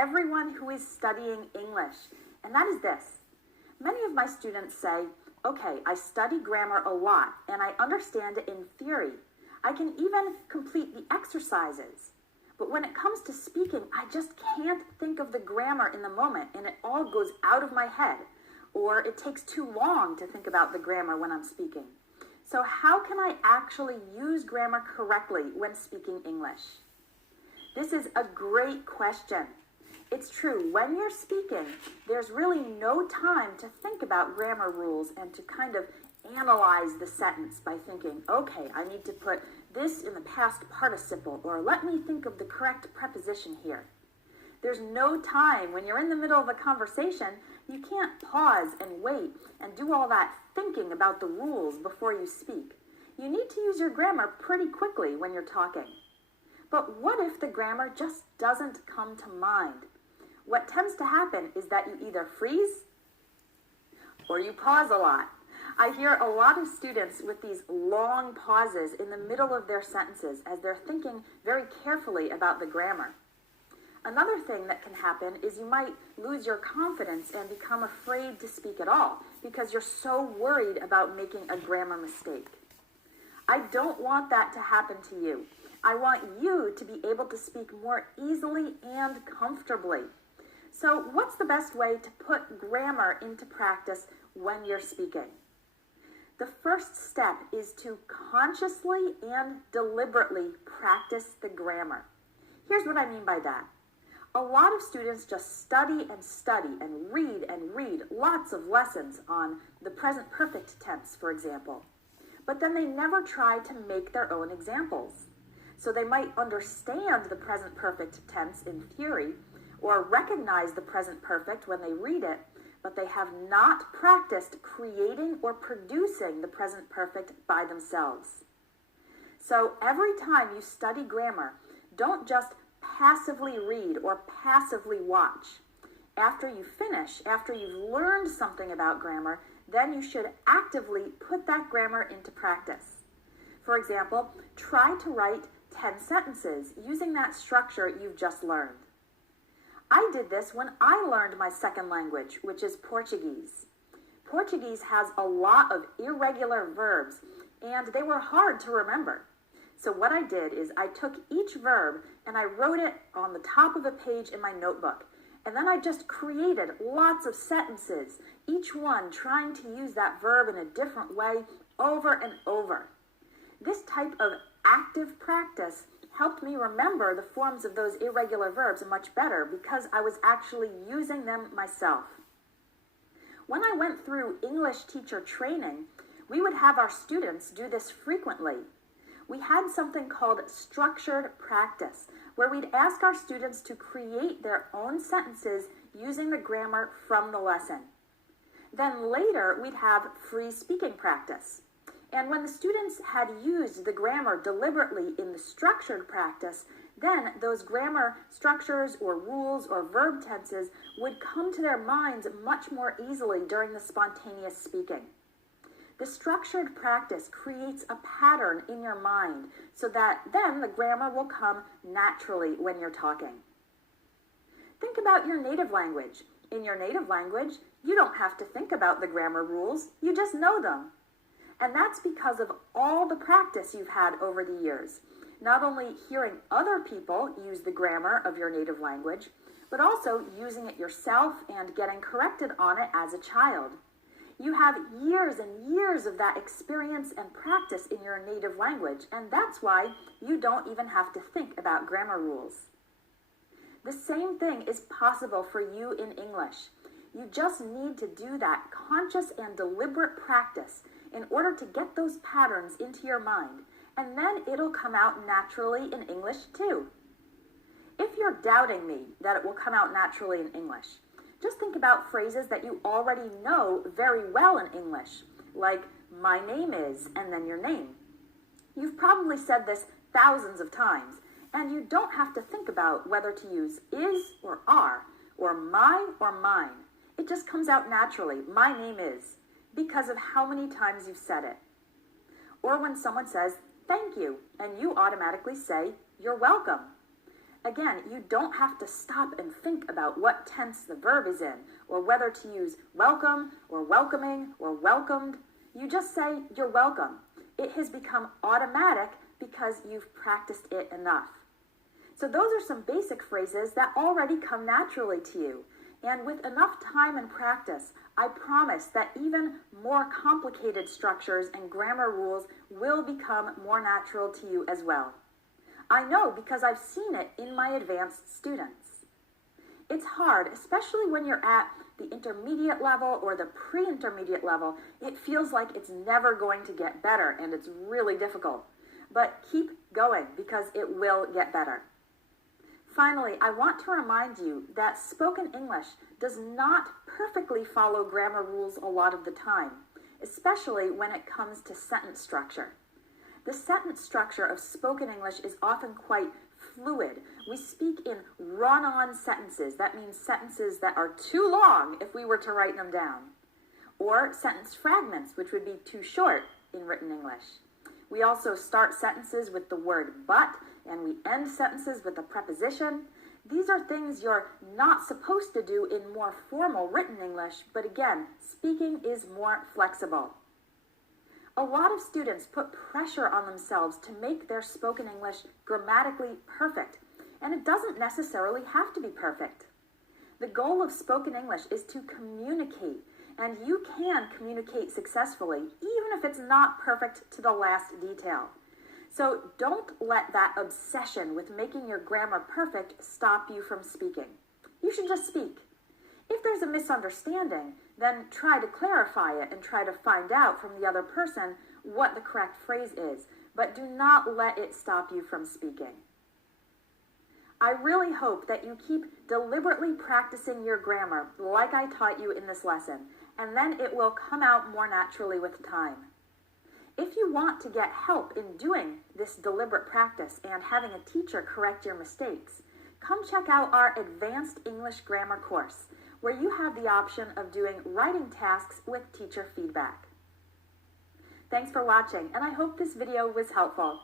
everyone who is studying English, and that is this. Many of my students say, okay, I study grammar a lot and I understand it in theory. I can even complete the exercises. But when it comes to speaking, I just can't think of the grammar in the moment and it all goes out of my head. Or it takes too long to think about the grammar when I'm speaking. So how can I actually use grammar correctly when speaking English? This is a great question. It's true, when you're speaking, there's really no time to think about grammar rules and to kind of analyze the sentence by thinking, okay, I need to put this in the past participle, or let me think of the correct preposition here. There's no time when you're in the middle of a conversation. You can't pause and wait and do all that thinking about the rules before you speak. You need to use your grammar pretty quickly when you're talking. But what if the grammar just doesn't come to mind? What tends to happen is that you either freeze or you pause a lot. I hear a lot of students with these long pauses in the middle of their sentences as they're thinking very carefully about the grammar. Another thing that can happen is you might lose your confidence and become afraid to speak at all because you're so worried about making a grammar mistake. I don't want that to happen to you. I want you to be able to speak more easily and comfortably. So what's the best way to put grammar into practice when you're speaking? The first step is to consciously and deliberately practice the grammar. Here's what I mean by that. A lot of students just study and read lots of lessons on the present perfect tense, for example. But then they never try to make their own examples. So they might understand the present perfect tense in theory or recognize the present perfect when they read it, but they have not practiced creating or producing the present perfect by themselves. So every time you study grammar, don't just passively read or passively watch. After you finish, after you've learned something about grammar, then you should actively put that grammar into practice. For example, try to write 10 sentences using that structure you've just learned. I did this when I learned my second language, which is Portuguese. Portuguese has a lot of irregular verbs, and they were hard to remember. So what I did is I took each verb and I wrote it on the top of a page in my notebook. And then I just created lots of sentences, each one trying to use that verb in a different way over and over. This type of active practice helped me remember the forms of those irregular verbs much better because I was actually using them myself. When I went through English teacher training, we would have our students do this frequently. We had something called structured practice, where we'd ask our students to create their own sentences using the grammar from the lesson. Then later, we'd have free speaking practice. And when the students had used the grammar deliberately in the structured practice, then those grammar structures or rules or verb tenses would come to their minds much more easily during the spontaneous speaking. The structured practice creates a pattern in your mind so that then the grammar will come naturally when you're talking. Think about your native language. In your native language, you don't have to think about the grammar rules, you just know them. And that's because of all the practice you've had over the years. Not only hearing other people use the grammar of your native language, but also using it yourself and getting corrected on it as a child. You have years and years of that experience and practice in your native language, and that's why you don't even have to think about grammar rules. The same thing is possible for you in English. You just need to do that conscious and deliberate practice in order to get those patterns into your mind, and then it'll come out naturally in English too. If you're doubting me that it will come out naturally in English, just think about phrases that you already know very well in English, like my name is, and then your name. You've probably said this thousands of times, and you don't have to think about whether to use is or are, or my or mine. It just comes out naturally, my name is, because of how many times you've said it. Or when someone says, thank you, and you automatically say, you're welcome. Again, you don't have to stop and think about what tense the verb is in, or whether to use welcome, or welcoming, or welcomed. You just say, you're welcome. It has become automatic because you've practiced it enough. So those are some basic phrases that already come naturally to you. And with enough time and practice, I promise that even more complicated structures and grammar rules will become more natural to you as well. I know because I've seen it in my advanced students. It's hard, especially when you're at the intermediate level or the pre-intermediate level. It feels like it's never going to get better, and it's really difficult. But keep going because it will get better. Finally, I want to remind you that spoken English does not perfectly follow grammar rules a lot of the time, especially when it comes to sentence structure. The sentence structure of spoken English is often quite fluid. We speak in run-on sentences. That means sentences that are too long if we were to write them down. Or sentence fragments, which would be too short in written English. We also start sentences with the word but, and we end sentences with a preposition. These are things you're not supposed to do in more formal written English, but again, speaking is more flexible. A lot of students put pressure on themselves to make their spoken English grammatically perfect, and it doesn't necessarily have to be perfect. The goal of spoken English is to communicate, and you can communicate successfully, even if it's not perfect to the last detail. So don't let that obsession with making your grammar perfect stop you from speaking. You should just speak. If there's a misunderstanding, then try to clarify it and try to find out from the other person what the correct phrase is, but do not let it stop you from speaking. I really hope that you keep deliberately practicing your grammar like I taught you in this lesson, and then it will come out more naturally with time. If you want to get help in doing this deliberate practice and having a teacher correct your mistakes, come check out our Advanced English Grammar course, where you have the option of doing writing tasks with teacher feedback. Thanks for watching, and I hope this video was helpful.